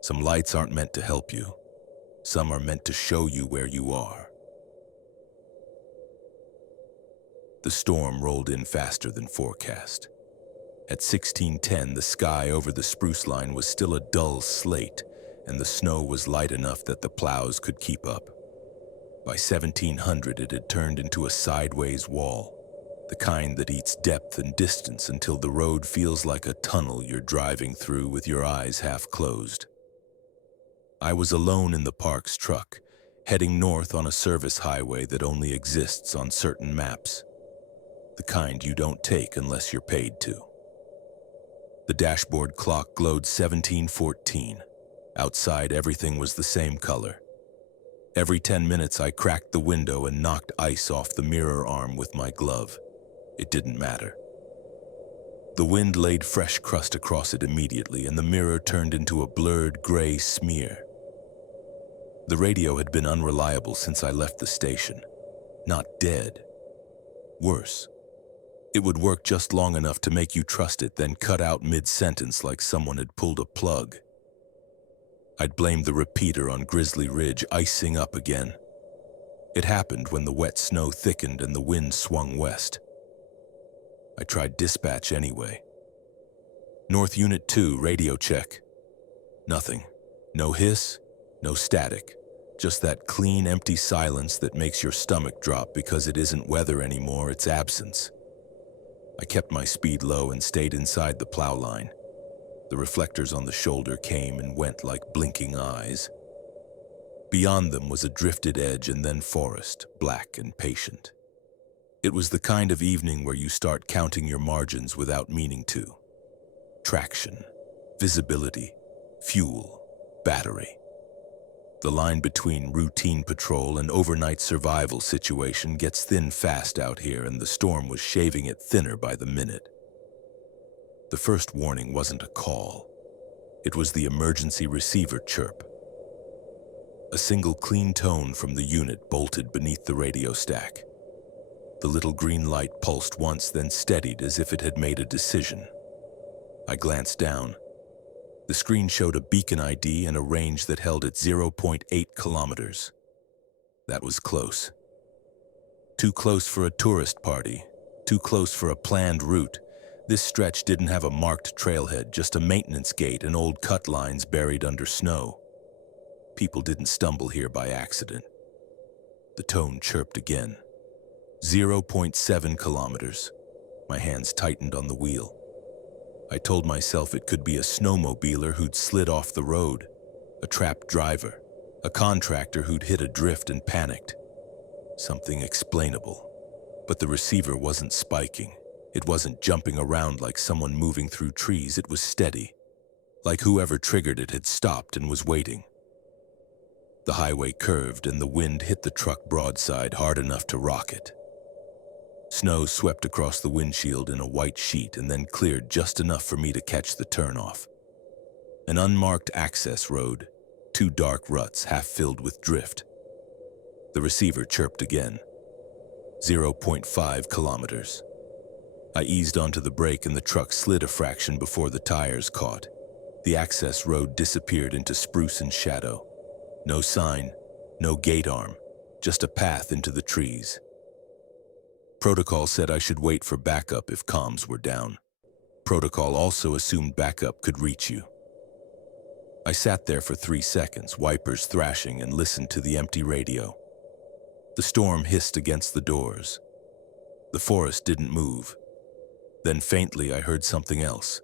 Some lights aren't meant to help you. Some are meant to show you where you are. The storm rolled in faster than forecast. At 16:10, the sky over the spruce line was still a dull slate, and the snow was light enough that the plows could keep up. By 1700, it had turned into a sideways wall, the kind that eats depth and distance until the road feels like a tunnel you're driving through with your eyes half closed. I was alone in the park's truck, heading north on a service highway that only exists on certain maps, the kind you don't take unless you're paid to. The dashboard clock glowed 17:14. Outside, everything was the same color. Every 10 minutes, I cracked the window and knocked ice off the mirror arm with my glove. It didn't matter. The wind laid fresh crust across it immediately, and the mirror turned into a blurred gray smear. The radio had been unreliable since I left the station. Not dead. Worse. It would work just long enough to make you trust it, then cut out mid-sentence like someone had pulled a plug. I'd blamed the repeater on Grizzly Ridge icing up again. It happened when the wet snow thickened and the wind swung west. I tried dispatch anyway. North Unit 2, radio check. Nothing. No hiss, no static. Just that clean, empty silence that makes your stomach drop because it isn't weather anymore, it's absence. I kept my speed low and stayed inside the plow line. The reflectors on the shoulder came and went like blinking eyes. Beyond them was a drifted edge and then forest, black and patient. It was the kind of evening where you start counting your margins without meaning to. Traction, visibility, fuel, battery. The line between routine patrol and overnight survival situation gets thin fast out here, and the storm was shaving it thinner by the minute. The first warning wasn't a call. It was the emergency receiver chirp. A single clean tone from the unit bolted beneath the radio stack. The little green light pulsed once, then steadied as if it had made a decision. I glanced down. The screen showed a beacon ID and a range that held at 0.8 kilometers. That was close. Too close for a tourist party. Too close for a planned route. This stretch didn't have a marked trailhead, just a maintenance gate and old cut lines buried under snow. People didn't stumble here by accident. The tone chirped again. 0.7 kilometers. My hands tightened on the wheel. I told myself it could be a snowmobiler who'd slid off the road, a trapped driver, a contractor who'd hit a drift and panicked. Something explainable. But the receiver wasn't spiking. It wasn't jumping around like someone moving through trees. It was steady, like whoever triggered it had stopped and was waiting. The highway curved and the wind hit the truck broadside hard enough to rock it. Snow swept across the windshield in a white sheet and then cleared just enough for me to catch the turnoff. An unmarked access road, 2 dark ruts half filled with drift. The receiver chirped again. 0.5 kilometers. I eased onto the brake and the truck slid a fraction before the tires caught. The access road disappeared into spruce and shadow. No sign, no gate arm, just a path into the trees. Protocol said I should wait for backup if comms were down. Protocol also assumed backup could reach you. I sat there for 3 seconds, wipers thrashing, and listened to the empty radio. The storm hissed against the doors. The forest didn't move. Then faintly I heard something else.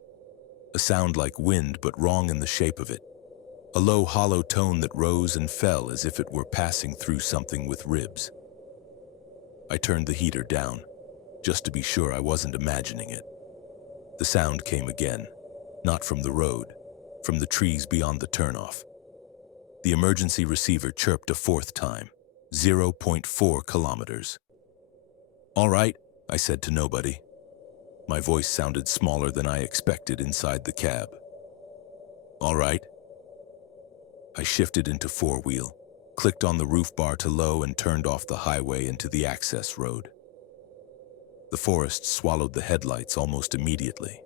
A sound like wind, but wrong in the shape of it. A low, hollow tone that rose and fell as if it were passing through something with ribs. I turned the heater down, just to be sure I wasn't imagining it. The sound came again, not from the road, from the trees beyond the turnoff. The emergency receiver chirped a 4th time, 0.4 kilometers. "All right," I said to nobody. My voice sounded smaller than I expected inside the cab. "All right." I shifted into 4-wheel, clicked on the roof bar to low, and turned off the highway into the access road. The forest swallowed the headlights almost immediately.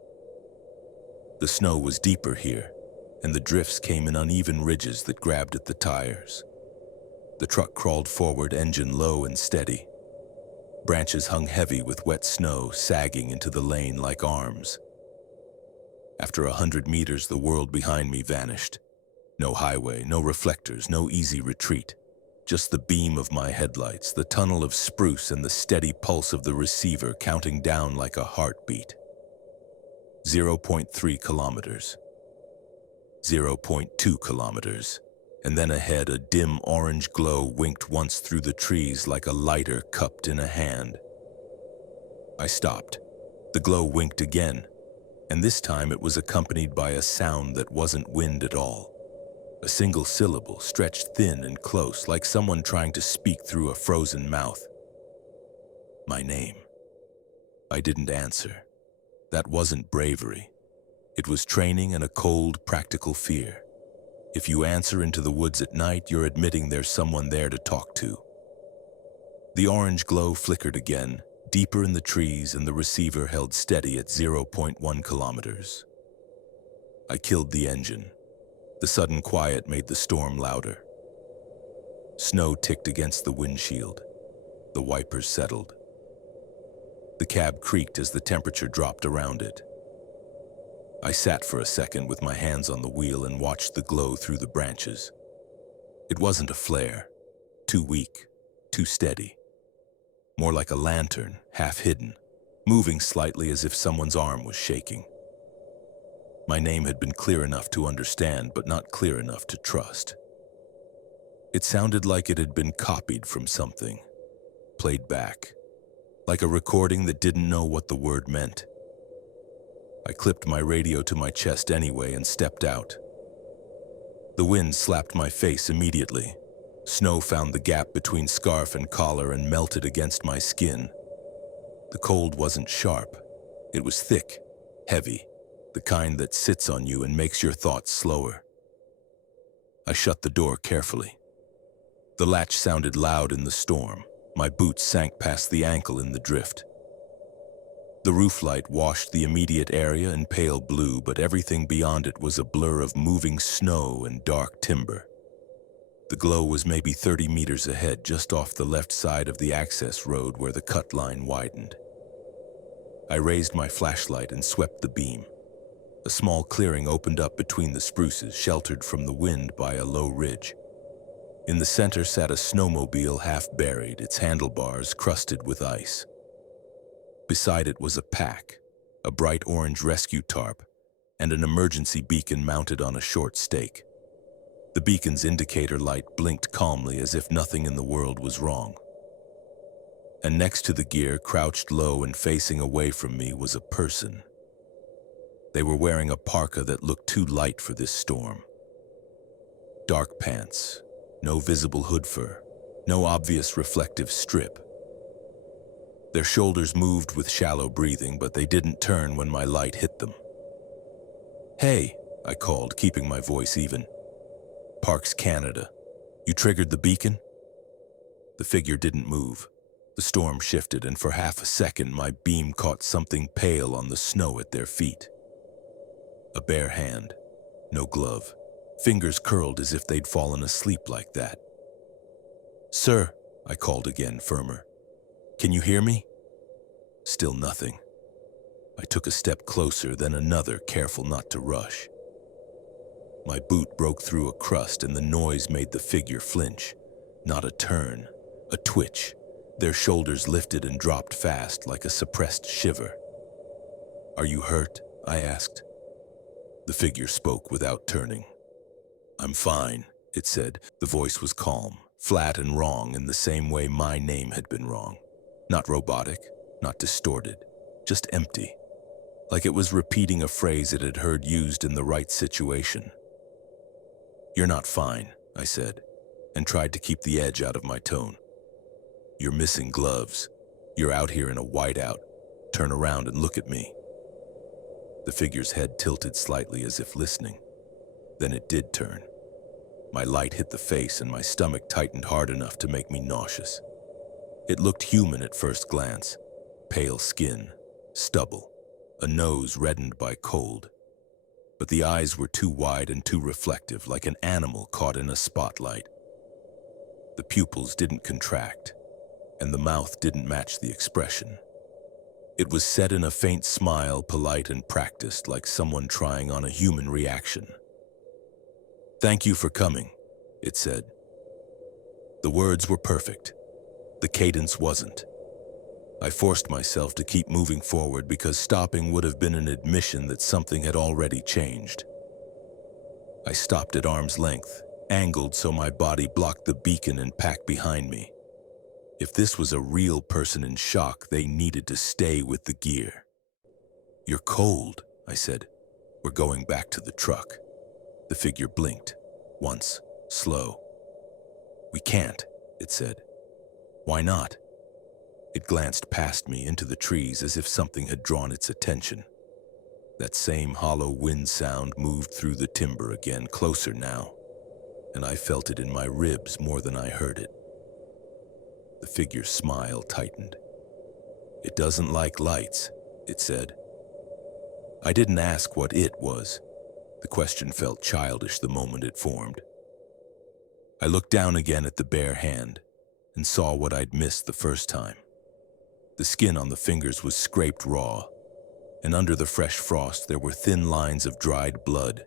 The snow was deeper here, and the drifts came in uneven ridges that grabbed at the tires. The truck crawled forward, engine low and steady. Branches hung heavy with wet snow, sagging into the lane like arms. After 100 meters, the world behind me vanished. No highway, no reflectors, no easy retreat. Just the beam of my headlights, the tunnel of spruce, and the steady pulse of the receiver counting down like a heartbeat. 0.3 kilometers. 0.2 kilometers. And then ahead, a dim orange glow winked once through the trees like a lighter cupped in a hand. I stopped. The glow winked again, and this time it was accompanied by a sound that wasn't wind at all. A single syllable, stretched thin and close, like someone trying to speak through a frozen mouth. My name. I didn't answer. That wasn't bravery. It was training and a cold, practical fear. If you answer into the woods at night, you're admitting there's someone there to talk to. The orange glow flickered again, deeper in the trees, and the receiver held steady at 0.1 kilometers. I killed the engine. The sudden quiet made the storm louder. Snow ticked against the windshield. The wipers settled. The cab creaked as the temperature dropped around it. I sat for a second with my hands on the wheel and watched the glow through the branches. It wasn't a flare. Too weak, too steady. More like a lantern, half hidden, moving slightly as if someone's arm was shaking. My name had been clear enough to understand, but not clear enough to trust. It sounded like it had been copied from something, played back, like a recording that didn't know what the word meant. I clipped my radio to my chest anyway and stepped out. The wind slapped my face immediately. Snow found the gap between scarf and collar and melted against my skin. The cold wasn't sharp. It was thick, heavy, the kind that sits on you and makes your thoughts slower. I shut the door carefully. The latch sounded loud in the storm. My boots sank past the ankle in the drift. The roof light washed the immediate area in pale blue, but everything beyond it was a blur of moving snow and dark timber. The glow was maybe 30 meters ahead, just off the left side of the access road where the cut line widened. I raised my flashlight and swept the beam. A small clearing opened up between the spruces, sheltered from the wind by a low ridge. In the center sat a snowmobile half buried, its handlebars crusted with ice. Beside it was a pack, a bright orange rescue tarp, and an emergency beacon mounted on a short stake. The beacon's indicator light blinked calmly as if nothing in the world was wrong. And next to the gear, crouched low and facing away from me, was a person. They were wearing a parka that looked too light for this storm. Dark pants, no visible hood fur, no obvious reflective strip. Their shoulders moved with shallow breathing, but they didn't turn when my light hit them. "Hey," I called, keeping my voice even. "Parks Canada. You triggered the beacon?" The figure didn't move. The storm shifted, and for half a second my beam caught something pale on the snow at their feet. A bare hand, no glove, fingers curled as if they'd fallen asleep like that. "Sir," I called again, firmer. "Can you hear me?" Still nothing. I took a step closer, then another, careful not to rush. My boot broke through a crust and the noise made the figure flinch. Not a turn, a twitch. Their shoulders lifted and dropped fast like a suppressed shiver. "Are you hurt?" I asked. The figure spoke without turning. "I'm fine," it said. The voice was calm, flat and wrong in the same way my name had been wrong. Not robotic, not distorted, just empty. Like it was repeating a phrase it had heard used in the right situation. "You're not fine," I said, and tried to keep the edge out of my tone. "You're missing gloves. You're out here in a whiteout. Turn around and look at me." The figure's head tilted slightly as if listening. Then it did turn. My light hit the face and my stomach tightened hard enough to make me nauseous. It looked human at first glance. Pale skin, stubble, a nose reddened by cold. but the eyes were too wide and too reflective, like an animal caught in a spotlight. The pupils didn't contract, and the mouth didn't match the expression. It was set in a faint smile, polite and practiced, like someone trying on a human reaction. "Thank you for coming," it said. The words were perfect. The cadence wasn't. I forced myself to keep moving forward because stopping would have been an admission that something had already changed. I stopped at arm's length, angled so my body blocked the beacon and pack behind me. If this was a real person in shock, they needed to stay with the gear. "You're cold," I said. "We're going back to the truck." The figure blinked, once, slow. "We can't," it said. "Why not?" It glanced past me into the trees as if something had drawn its attention. That same hollow wind sound moved through the timber again, closer now, and I felt it in my ribs more than I heard it. The figure's smile tightened. "It doesn't like lights," it said. I didn't ask what it was. The question felt childish the moment it formed. I looked down again at the bare hand and saw what I'd missed the first time. The skin on the fingers was scraped raw, and under the fresh frost there were thin lines of dried blood,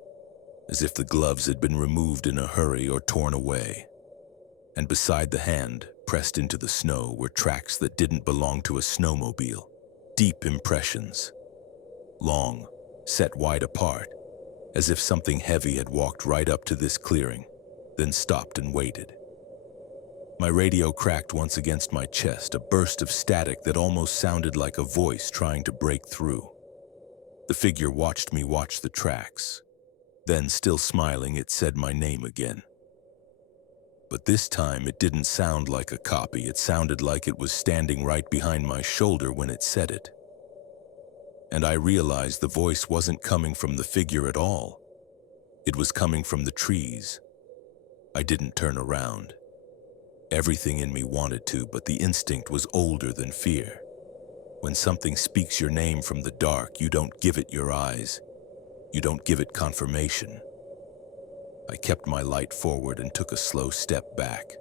as if the gloves had been removed in a hurry or torn away. And beside the hand, pressed into the snow, were tracks that didn't belong to a snowmobile. Deep impressions. Long, set wide apart, as if something heavy had walked right up to this clearing, then stopped and waited. My radio cracked once against my chest, a burst of static that almost sounded like a voice trying to break through. The figure watched me watch the tracks. Then, still smiling, it said my name again. But this time it didn't sound like a copy. It sounded like it was standing right behind my shoulder when it said it. And I realized the voice wasn't coming from the figure at all. It was coming from the trees. I didn't turn around. Everything in me wanted to, but the instinct was older than fear. When something speaks your name from the dark, you don't give it your eyes. You don't give it confirmation. I kept my light forward and took a slow step back.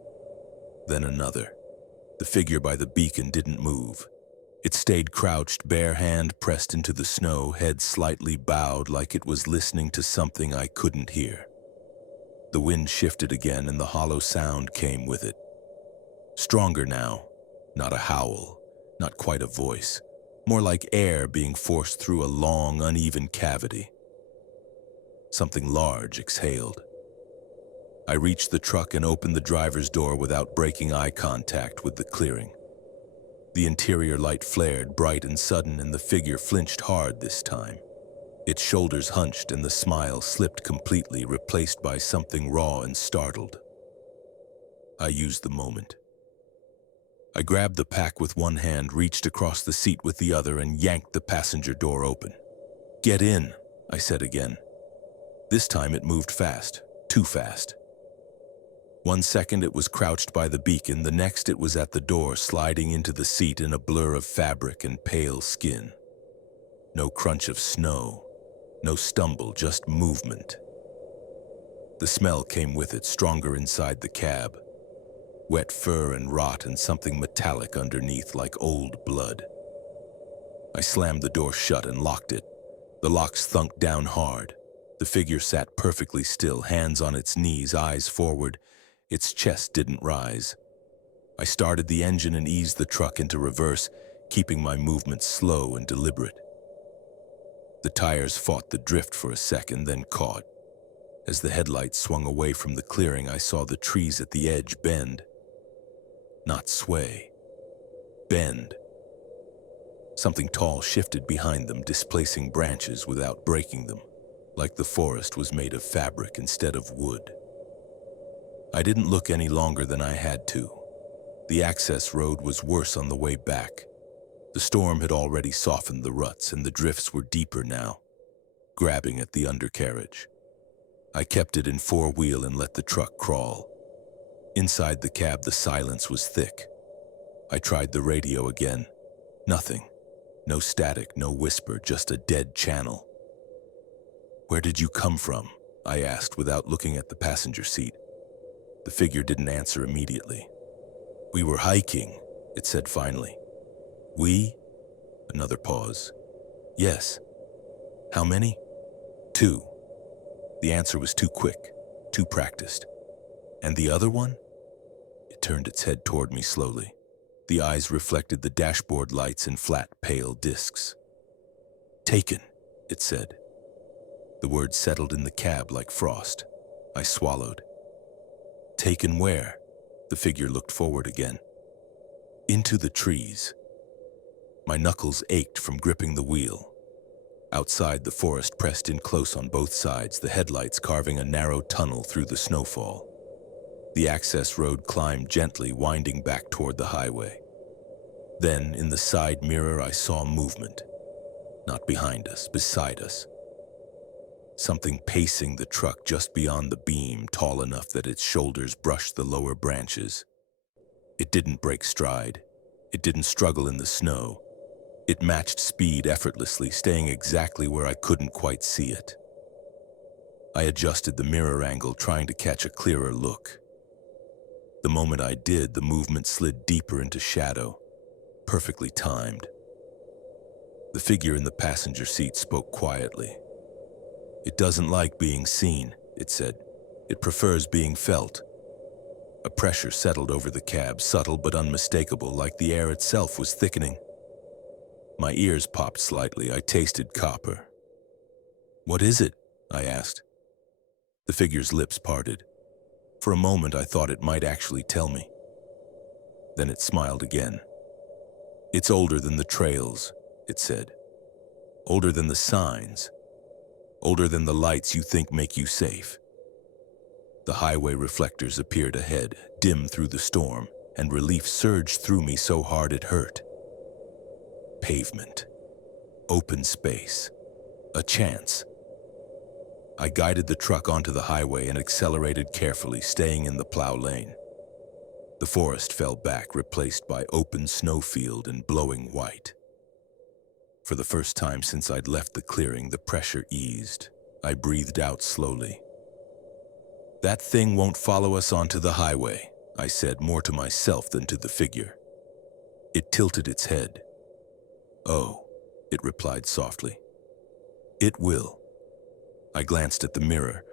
Then another. The figure by the beacon didn't move. It stayed crouched, bare hand pressed into the snow, head slightly bowed, like it was listening to something I couldn't hear. The wind shifted again and the hollow sound came with it. Stronger now, not a howl, not quite a voice, more like air being forced through a long, uneven cavity. Something large exhaled. I reached the truck and opened the driver's door without breaking eye contact with the clearing. The interior light flared, bright and sudden, and the figure flinched hard this time. Its shoulders hunched and the smile slipped completely, replaced by something raw and startled. I used the moment. I grabbed the pack with one hand, reached across the seat with the other, and yanked the passenger door open. "Get in," I said again. This time it moved fast, too fast. 1 second it was crouched by the beacon, the next it was at the door, sliding into the seat in a blur of fabric and pale skin. No crunch of snow, no stumble, just movement. The smell came with it, stronger inside the cab. Wet fur and rot and something metallic underneath, like old blood. I slammed the door shut and locked it. The locks thunked down hard. The figure sat perfectly still, hands on its knees, eyes forward. Its chest didn't rise. I started the engine and eased the truck into reverse, keeping my movements slow and deliberate. The tires fought the drift for a second, then caught. As the headlights swung away from the clearing, I saw the trees at the edge bend. Not sway. Bend. Something tall shifted behind them, displacing branches without breaking them, like the forest was made of fabric instead of wood. I didn't look any longer than I had to. The access road was worse on the way back. The storm had already softened the ruts, and the drifts were deeper now, grabbing at the undercarriage. I kept it in four-wheel and let the truck crawl. Inside the cab, the silence was thick. I tried the radio again. Nothing. No static, no whisper, just a dead channel. "Where did you come from?" I asked without looking at the passenger seat. The figure didn't answer immediately. "We were hiking," it said finally. "We?" Another pause. "Yes." "How many?" "Two." The answer was too quick, too practiced. "And the other one?" It turned its head toward me slowly. The eyes reflected the dashboard lights in flat, pale discs. "Taken," it said. The words settled in the cab like frost. I swallowed. "Taken where?" The figure looked forward again. "Into the trees." My knuckles ached from gripping the wheel. Outside, the forest pressed in close on both sides, the headlights carving a narrow tunnel through the snowfall. The access road climbed gently, winding back toward the highway. Then, in the side mirror, I saw movement. Not behind us, beside us. Something pacing the truck just beyond the beam, tall enough that its shoulders brushed the lower branches. It didn't break stride. It didn't struggle in the snow. It matched speed effortlessly, staying exactly where I couldn't quite see it. I adjusted the mirror angle, trying to catch a clearer look. The moment I did, the movement slid deeper into shadow, perfectly timed. The figure in the passenger seat spoke quietly. "It doesn't like being seen," it said. "It prefers being felt." A pressure settled over the cab, subtle but unmistakable, like the air itself was thickening. My ears popped slightly. I tasted copper. "What is it?" I asked. The figure's lips parted. For a moment, I thought it might actually tell me. Then it smiled again. "It's older than the trails," it said. "Older than the signs. Older than the lights you think make you safe." The highway reflectors appeared ahead, dim through the storm, and relief surged through me so hard it hurt. Pavement. Open space. A chance. I guided the truck onto the highway and accelerated carefully, staying in the plow lane. The forest fell back, replaced by open snowfield and blowing white. For the first time since I'd left the clearing, the pressure eased. I breathed out slowly. "That thing won't follow us onto the highway," I said, more to myself than to the figure. It tilted its head. "Oh," it replied softly. "It will." I glanced at the mirror.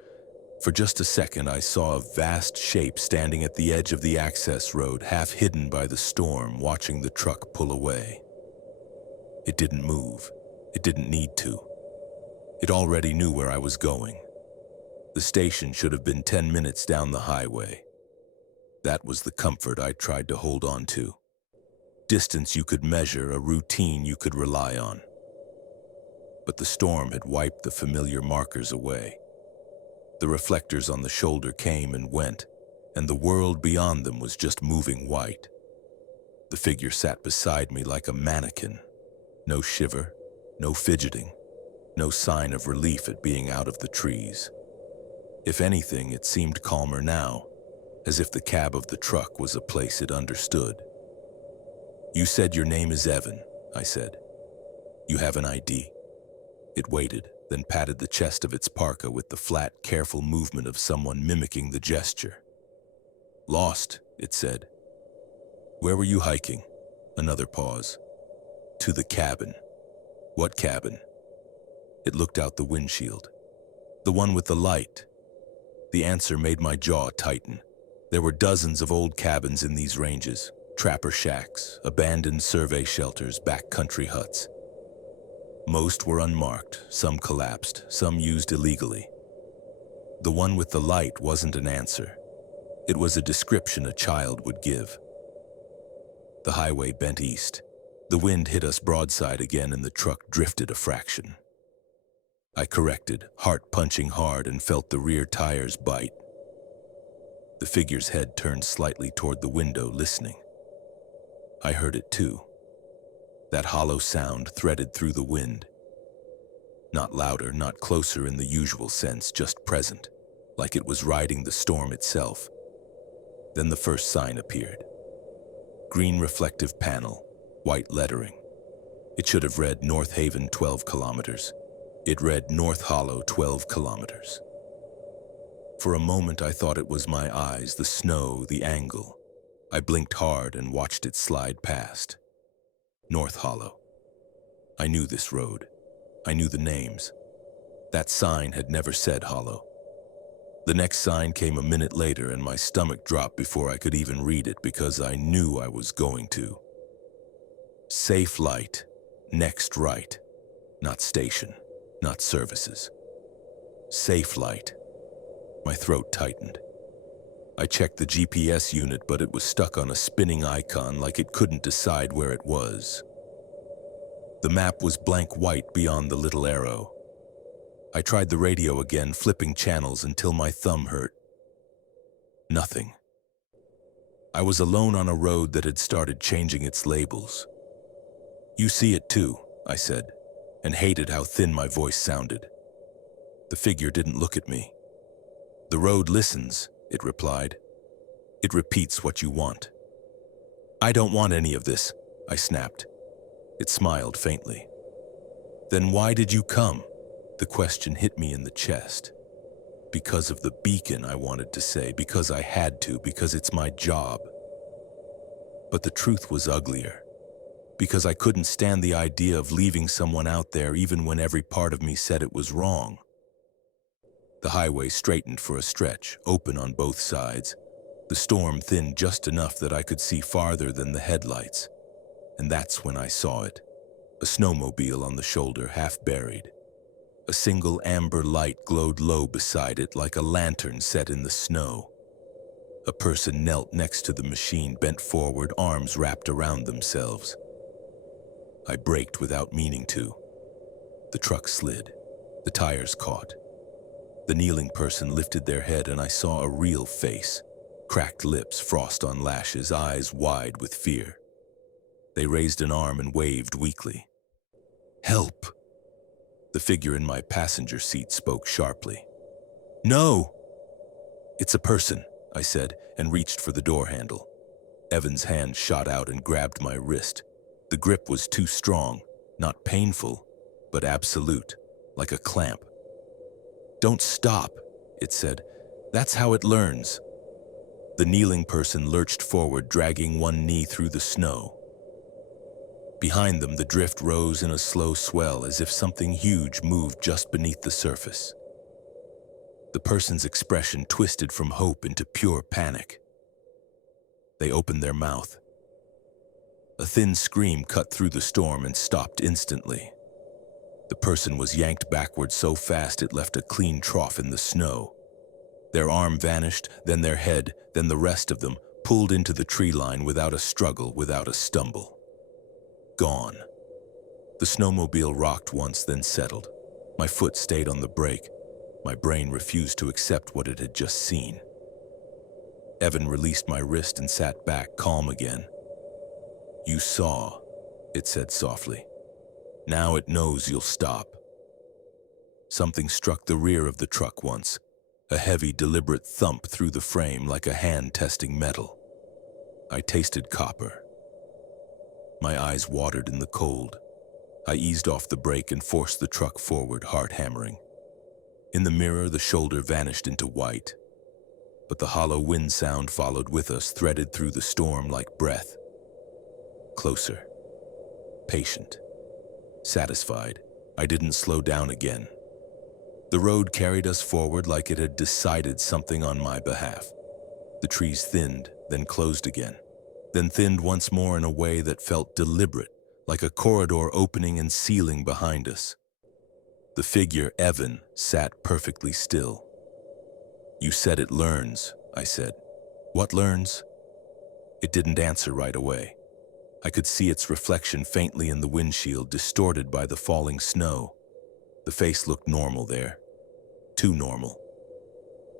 For just a second, I saw a vast shape standing at the edge of the access road, half hidden by the storm, watching the truck pull away. It didn't move. It didn't need to. It already knew where I was going. The station should have been 10 minutes down the highway. That was the comfort I tried to hold on to. Distance you could measure, a routine you could rely on. But the storm had wiped the familiar markers away. The reflectors on the shoulder came and went, and the world beyond them was just moving white. The figure sat beside me like a mannequin. No shiver, no fidgeting, no sign of relief at being out of the trees. If anything, it seemed calmer now, as if the cab of the truck was a place it understood. "You said your name is Evan," I said. "You have an ID." It waited, then patted the chest of its parka with the flat, careful movement of someone mimicking the gesture. "Lost," it said. "Where were you hiking?" Another pause. "To the cabin." "What cabin?" It looked out the windshield. "The one with the light." The answer made my jaw tighten. There were dozens of old cabins in these ranges, trapper shacks, abandoned survey shelters, backcountry huts. Most were unmarked, some collapsed, some used illegally. The one with the light wasn't an answer. It was a description a child would give. The highway bent east. The wind hit us broadside again and the truck drifted a fraction. I corrected, heart punching hard, and felt the rear tires bite. The figure's head turned slightly toward the window, listening. I heard it too. That hollow sound threaded through the wind. Not louder, not closer in the usual sense, just present, like it was riding the storm itself. Then the first sign appeared. Green reflective panel, white lettering. It should have read North Haven 12 kilometers. It read North Hollow, 12 kilometers. For a moment, I thought it was my eyes, the snow, the angle. I blinked hard and watched it slide past. North Hollow. I knew this road. I knew the names. That sign had never said Hollow. The next sign came a minute later, and my stomach dropped before I could even read it because I knew I was going to. Safe light, next right. Not station, not services. Safe light. My throat tightened. I checked the GPS unit, but it was stuck on a spinning icon like it couldn't decide where it was. The map was blank white beyond the little arrow. I tried the radio again, flipping channels until my thumb hurt. Nothing. I was alone on a road that had started changing its labels. "You see it too," I said, and hated how thin my voice sounded. The figure didn't look at me. "The road listens," it replied. "It repeats what you want." "I don't want any of this," I snapped. It smiled faintly. "Then why did you come?" The question hit me in the chest. "Because of the beacon," I wanted to say, "because I had to, because it's my job." But the truth was uglier. Because I couldn't stand the idea of leaving someone out there even when every part of me said it was wrong. The highway straightened for a stretch, open on both sides. The storm thinned just enough that I could see farther than the headlights. And that's when I saw it. A snowmobile on the shoulder, half buried. A single amber light glowed low beside it like a lantern set in the snow. A person knelt next to the machine, bent forward, arms wrapped around themselves. I braked without meaning to. The truck slid. The tires caught. The kneeling person lifted their head and I saw a real face. Cracked lips, frost on lashes, eyes wide with fear. They raised an arm and waved weakly. "Help!" The figure in my passenger seat spoke sharply. "No!" "It's a person," I said, and reached for the door handle. Evan's hand shot out and grabbed my wrist. The grip was too strong, not painful, but absolute, like a clamp. "Don't stop," it said. "That's how it learns." The kneeling person lurched forward, dragging one knee through the snow. Behind them, the drift rose in a slow swell, as if something huge moved just beneath the surface. The person's expression twisted from hope into pure panic. They opened their mouth. A thin scream cut through the storm and stopped instantly. The person was yanked backward so fast it left a clean trough in the snow. Their arm vanished, then their head, then the rest of them, pulled into the tree line without a struggle, without a stumble. Gone. The snowmobile rocked once, then settled. My foot stayed on the brake. My brain refused to accept what it had just seen. Evan released my wrist and sat back, calm again. "You saw," it said softly. "Now it knows you'll stop." Something struck the rear of the truck once, a heavy, deliberate thump through the frame like a hand testing metal. I tasted copper. My eyes watered in the cold. I eased off the brake and forced the truck forward, heart hammering. In the mirror, the shoulder vanished into white. But the hollow wind sound followed with us, threaded through the storm like breath. Closer. Patient. Satisfied. I didn't slow down again. The road carried us forward like it had decided something on my behalf. The trees thinned, then closed again. Then thinned once more in a way that felt deliberate, like a corridor opening and sealing behind us. The figure, Evan, sat perfectly still. "You said it learns," I said. "What learns?" It didn't answer right away. I could see its reflection faintly in the windshield, distorted by the falling snow. The face looked normal there. Too normal.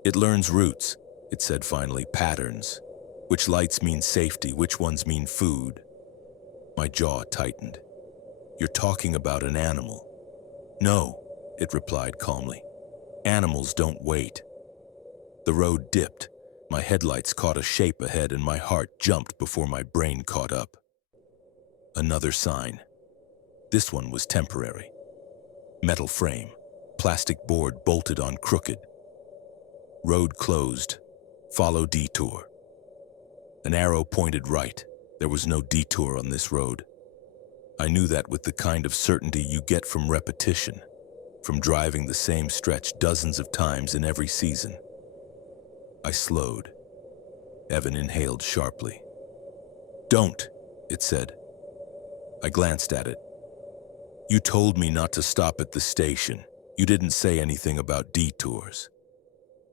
"It learns routes," it said finally, "patterns. Which lights mean safety, which ones mean food." My jaw tightened. "You're talking about an animal." "No," it replied calmly. "Animals don't wait." The road dipped. My headlights caught a shape ahead and my heart jumped before my brain caught up. Another sign. This one was temporary. Metal frame, plastic board bolted on crooked. Road closed. Follow detour. An arrow pointed right. There was no detour on this road. I knew that with the kind of certainty you get from repetition, from driving the same stretch dozens of times in every season. I slowed. Evan inhaled sharply. "Don't," it said. I glanced at it. "You told me not to stop at the station. You didn't say anything about detours."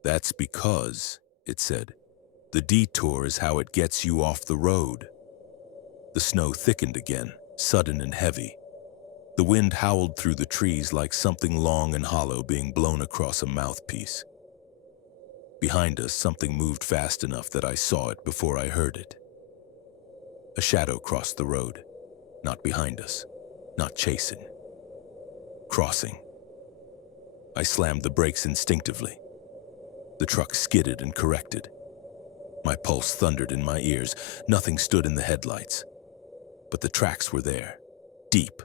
"That's because," it said, "the detour is how it gets you off the road." The snow thickened again, sudden and heavy. The wind howled through the trees like something long and hollow being blown across a mouthpiece. Behind us, something moved fast enough that I saw it before I heard it. A shadow crossed the road, not behind us, not chasing. Crossing. I slammed the brakes instinctively. The truck skidded and corrected. My pulse thundered in my ears. Nothing stood in the headlights. But the tracks were there, deep,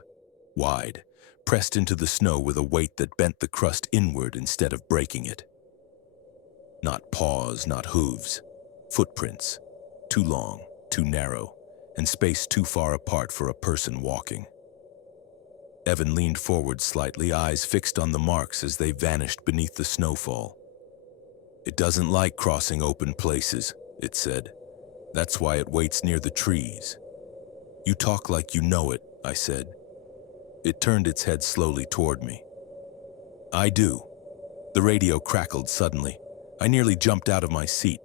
wide, pressed into the snow with a weight that bent the crust inward instead of breaking it. Not paws, not hooves. Footprints, too long, too narrow, and spaced too far apart for a person walking. Evan leaned forward slightly, eyes fixed on the marks as they vanished beneath the snowfall. "It doesn't like crossing open places," it said. "That's why it waits near the trees." "You talk like you know it," I said. It turned its head slowly toward me. "I do." The radio crackled suddenly. I nearly jumped out of my seat.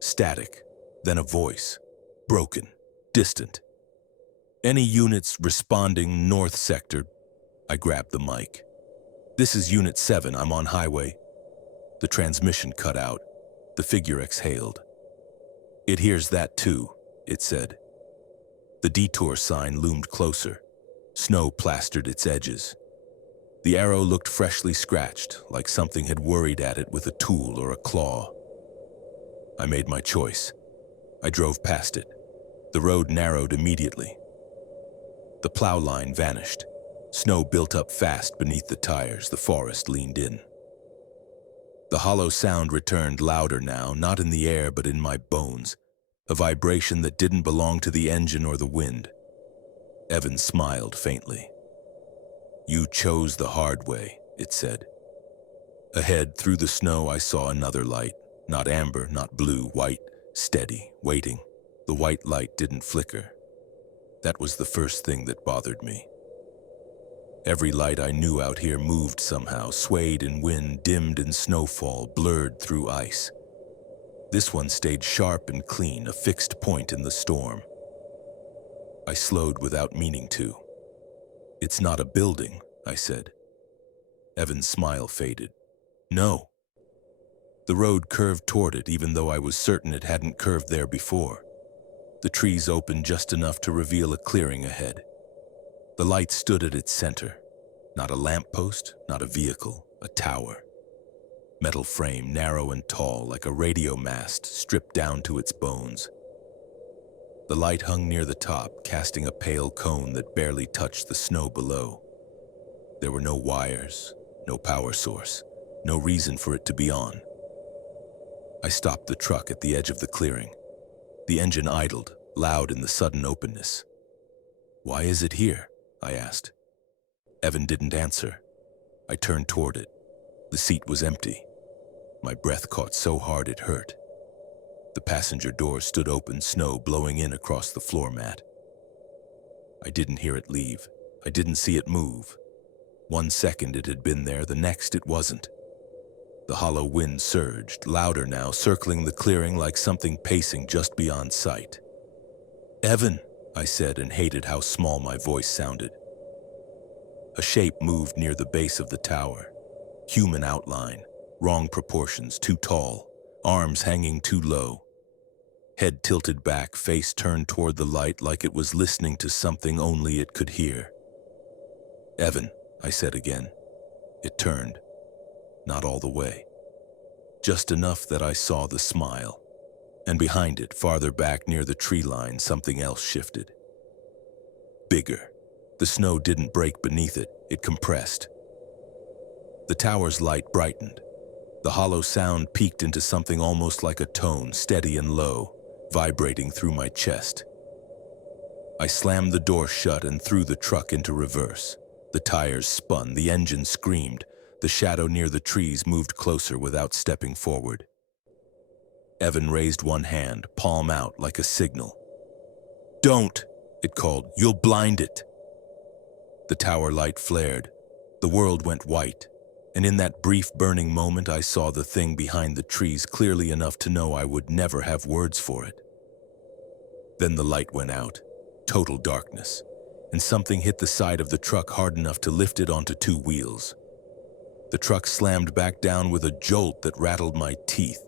Static, then a voice. Broken, distant. "Any units responding north sector?" I grabbed the mic. "This is Unit 7, I'm on highway." The transmission cut out. The figure exhaled. "It hears that too," it said. The detour sign loomed closer. Snow plastered its edges. The arrow looked freshly scratched, like something had worried at it with a tool or a claw. I made my choice. I drove past it. The road narrowed immediately. The plow line vanished. Snow built up fast beneath the tires. The forest leaned in. The hollow sound returned louder now, not in the air but in my bones, a vibration that didn't belong to the engine or the wind. Evan smiled faintly. "You chose the hard way," it said. Ahead, through the snow, I saw another light. Not amber, not blue, white, steady, waiting. The white light didn't flicker. That was the first thing that bothered me. Every light I knew out here moved somehow, swayed in wind, dimmed in snowfall, blurred through ice. This one stayed sharp and clean, a fixed point in the storm. I slowed without meaning to. "It's not a building," I said. Evan's smile faded. "No." The road curved toward it, even though I was certain it hadn't curved there before. The trees opened just enough to reveal a clearing ahead. The light stood at its center. Not a lamppost, not a vehicle, a tower. Metal frame, narrow and tall, like a radio mast, stripped down to its bones. The light hung near the top, casting a pale cone that barely touched the snow below. There were no wires, no power source, no reason for it to be on. I stopped the truck at the edge of the clearing. The engine idled, loud in the sudden openness. "Why is it here?" I asked. Evan didn't answer. I turned toward it. The seat was empty. My breath caught so hard it hurt. The passenger door stood open, snow blowing in across the floor mat. I didn't hear it leave. I didn't see it move. 1 second it had been there, the next it wasn't. The hollow wind surged, louder now, circling the clearing like something pacing just beyond sight. "Evan," I said, and hated how small my voice sounded. A shape moved near the base of the tower. Human outline, wrong proportions, too tall, arms hanging too low. Head tilted back, face turned toward the light like it was listening to something only it could hear. "Evan," I said again. It turned. Not all the way. Just enough that I saw the smile. And behind it, farther back near the tree line, something else shifted. Bigger. The snow didn't break beneath it. It compressed. The tower's light brightened. The hollow sound peaked into something almost like a tone, steady and low, vibrating through my chest. I slammed the door shut and threw the truck into reverse. The tires spun, the engine screamed. The shadow near the trees moved closer without stepping forward. Evan raised one hand, palm out, like a signal. "Don't," it called. "You'll blind it." The tower light flared. The world went white. And in that brief burning moment, I saw the thing behind the trees clearly enough to know I would never have words for it. Then the light went out. Total darkness. And something hit the side of the truck hard enough to lift it onto two wheels. The truck slammed back down with a jolt that rattled my teeth.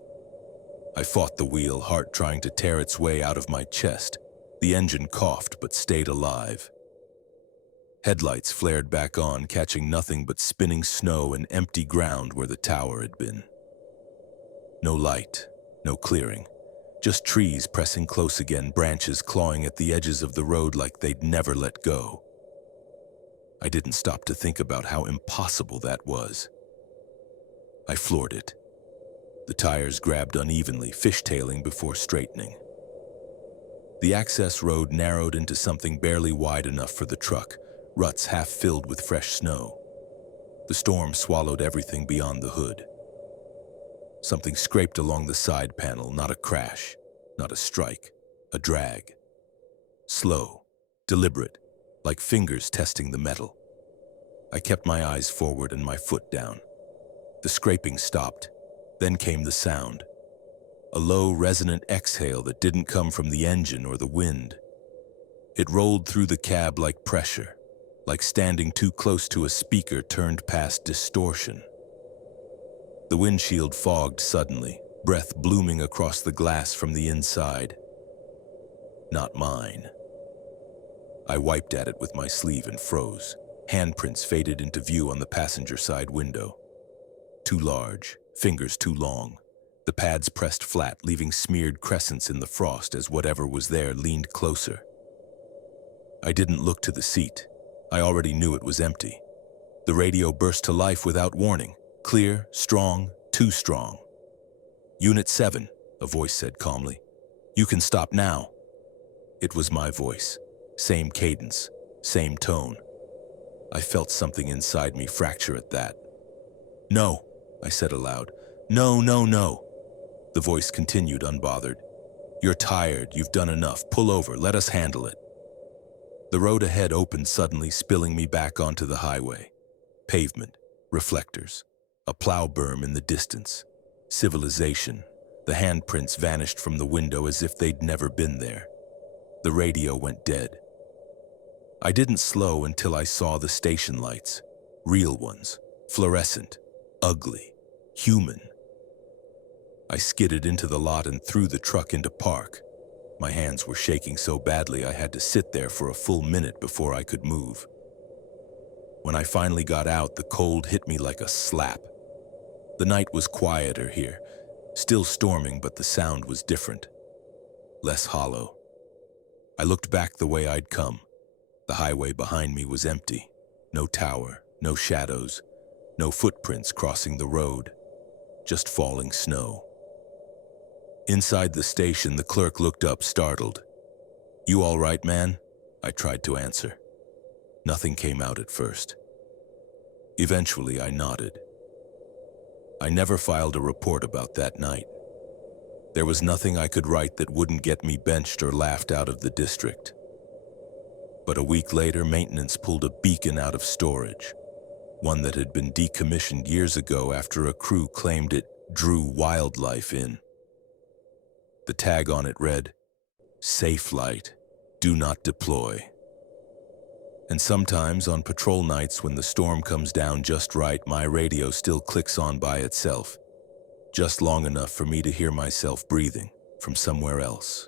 I fought the wheel, heart trying to tear its way out of my chest. The engine coughed but stayed alive. Headlights flared back on, catching nothing but spinning snow and empty ground where the tower had been. No light, no clearing. Just trees pressing close again, branches clawing at the edges of the road like they'd never let go. I didn't stop to think about how impossible that was. I floored it. The tires grabbed unevenly, fishtailing before straightening. The access road narrowed into something barely wide enough for the truck, ruts half filled with fresh snow. The storm swallowed everything beyond the hood. Something scraped along the side panel, not a crash, not a strike, a drag. Slow, deliberate, like fingers testing the metal. I kept my eyes forward and my foot down. The scraping stopped. Then came the sound. A low, resonant exhale that didn't come from the engine or the wind. It rolled through the cab like pressure, like standing too close to a speaker turned past distortion. The windshield fogged suddenly, breath blooming across the glass from the inside. Not mine. I wiped at it with my sleeve and froze. Handprints faded into view on the passenger side window. Too large, fingers too long. The pads pressed flat, leaving smeared crescents in the frost as whatever was there leaned closer. I didn't look to the seat. I already knew it was empty. The radio burst to life without warning. Clear, strong, too strong. "Unit 7, a voice said calmly. "You can stop now." It was my voice. Same cadence, same tone. I felt something inside me fracture at that. "No," I said aloud. "No, no, no." The voice continued unbothered. "You're tired, you've done enough. Pull over, let us handle it." The road ahead opened suddenly, spilling me back onto the highway. Pavement, reflectors, a plow berm in the distance. Civilization. The handprints vanished from the window as if they'd never been there. The radio went dead. I didn't slow until I saw the station lights. Real ones, fluorescent, ugly, human. I skidded into the lot and threw the truck into park. My hands were shaking so badly I had to sit there for a full minute before I could move. When I finally got out, the cold hit me like a slap. The night was quieter here, still storming, but the sound was different, less hollow. I looked back the way I'd come. The highway behind me was empty. No tower, no shadows, no footprints crossing the road, just falling snow. Inside the station, the clerk looked up, startled. "You all right, man?" I tried to answer. Nothing came out at first. Eventually, I nodded. I never filed a report about that night. There was nothing I could write that wouldn't get me benched or laughed out of the district. But a week later, maintenance pulled a beacon out of storage, one that had been decommissioned years ago after a crew claimed it drew wildlife in. The tag on it read, "Safe light, do not deploy." And sometimes on patrol nights when the storm comes down just right, my radio still clicks on by itself, just long enough for me to hear myself breathing from somewhere else.